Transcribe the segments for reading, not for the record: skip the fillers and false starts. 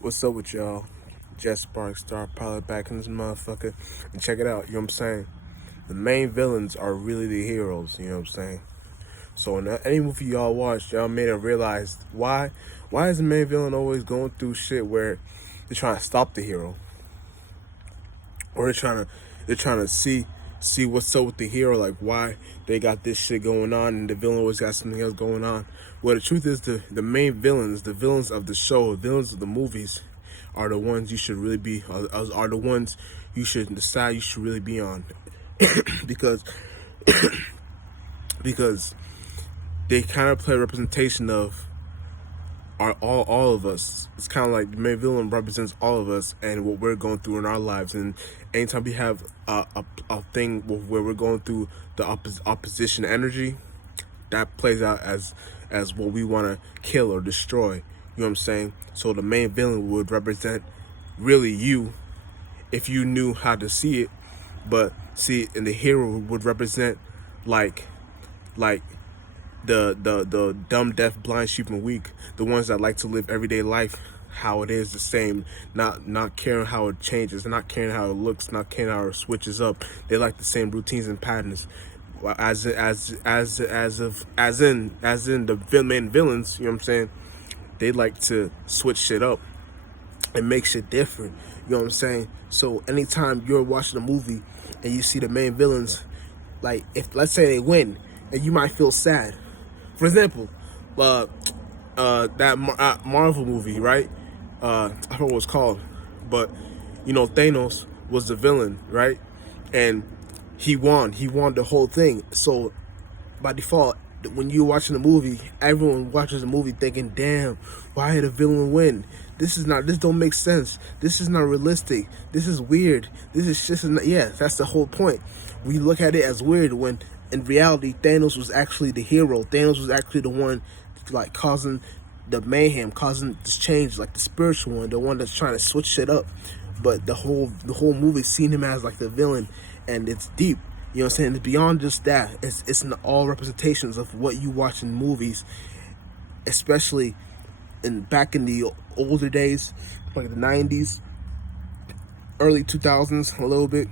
What's up with y'all? Jet Spark, Star Pilot back in this motherfucker. And check it out, you know what I'm saying? The main villains are really the heroes, you know what I'm saying? So in any movie y'all watch, y'all may have realized why is the main villain always going through shit where they're trying to stop the hero? Or they're trying to see what's up with the hero, like why they got this shit going on and the villain always got something else going on. Well, the truth is the main villains, the villains of the show, the villains of the movies, are the ones you should really be are the ones you should decide you should really be on, because because they kind of play a representation of are all of us. It's kind of like the main villain represents all of us and what we're going through in our lives. And anytime we have a thing where we're going through the opposition energy, that plays out as what we want to kill or destroy. You know what I'm saying? So the main villain would represent really you if you knew how to see it. But see, and the hero would represent like like the dumb, deaf, blind, sheep, and weak, the ones that like to live everyday life how it is, the same, not caring how it changes, not caring how it looks, not caring how it switches up. They like the same routines and patterns. As in the main villains, you know what I'm saying? They like to switch shit up and make shit different. You know what I'm saying? So anytime you're watching a movie and you see the main villains, like if let's say they win, and you might feel sad. For example, that Marvel movie, right? I forgot what it was called, but Thanos was the villain, right? And he won. He won the whole thing. So by default, when you're watching the movie, everyone watches the movie thinking, "Damn, why did the villain win? This don't make sense. This is not realistic. This is weird. This is just not, yeah." That's the whole point. We look at it as weird when in reality Thanos was actually the hero. Thanos was actually the one like causing the mayhem, causing this change, like the spiritual one, the one that's trying to switch shit up. But the whole movie seen him as like the villain, and it's deep. You know what I'm saying? It's beyond just that. It's in all representations of what you watch in movies, especially back in the older days, like the 90s, early 2000s, a little bit.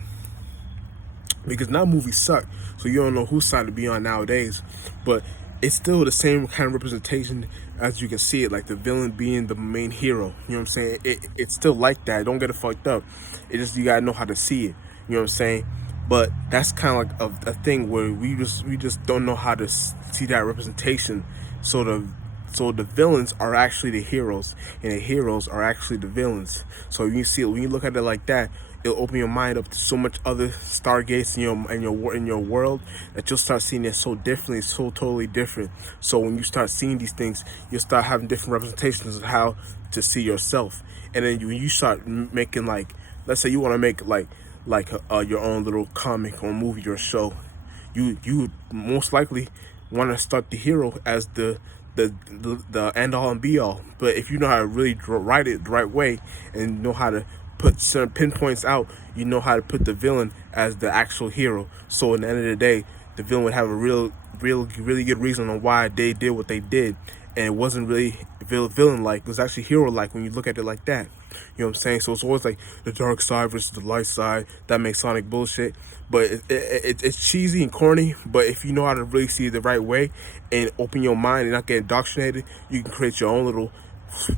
Because now movies suck, so you don't know whose side to be on nowadays. But it's still the same kind of representation as you can see it, like the villain being the main hero. You know what I'm saying? It's still like that. Don't get it fucked up. It just, you gotta know how to see it. You know what I'm saying? But that's kind of like a thing where we just don't know how to see that representation. So the villains are actually the heroes, and the heroes are actually the villains. So when you look at it like that, it'll open your mind up to so much other stargates in your world, that you'll start seeing it so differently, so totally different. So when you start seeing these things, you'll start having different representations of how to see yourself. And then when you start making, like, let's say you want to make your own little comic or movie or show, you most likely want to start the hero as the end all and be all. But if you know how to really write it the right way and know how to put certain pinpoints out, you know how to put the villain as the actual hero. So at the end of the day, the villain would have a really good reason on why they did what they did, and it wasn't really villain like. It was actually hero like when you look at it like that. You know what I'm saying? So it's always like the dark side versus the light side. That makes Sonic bullshit, but it's cheesy and corny. But if you know how to really see it the right way and open your mind and not get indoctrinated, you can create your own little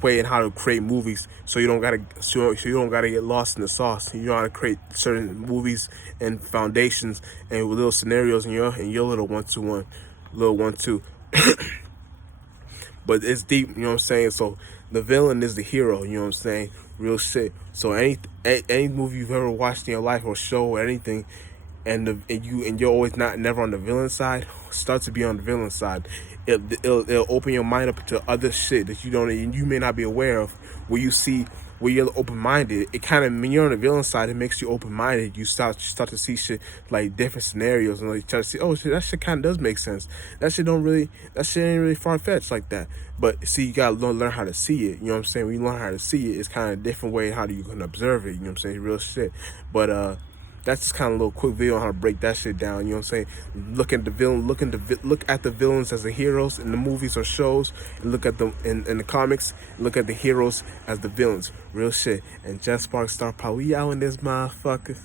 way in how to create movies. So you don't gotta get lost in the sauce. You know how to create certain movies and foundations and little scenarios in your little 1-2-1, little 1-2. But it's deep, you know what I'm saying? So the villain is the hero, you know what I'm saying? Real shit. So any movie you've ever watched in your life or show or anything, and you're always never on the villain side, start to be on the villain side. It'll open your mind up to other shit that you may not be aware of. Where you're open-minded, it kind of, when you're on the villain side, it makes you open-minded. You start to see shit like different scenarios, and like try to see, oh shit, that shit kind of does make sense. That shit ain't really far-fetched like that. But see, you gotta learn how to see it. You know what I'm saying? When you learn how to see it, it's kind of a different way how you can observe it. You know what I'm saying? Real shit. But That's just kind of a little quick video on how to break that shit down. You know what I'm saying? Look at the villain, look at the villains as the heroes in the movies or shows, and look at them in the comics. Look at the heroes as the villains. Real shit. And Jet Spark Star Power, we out in this motherfucker.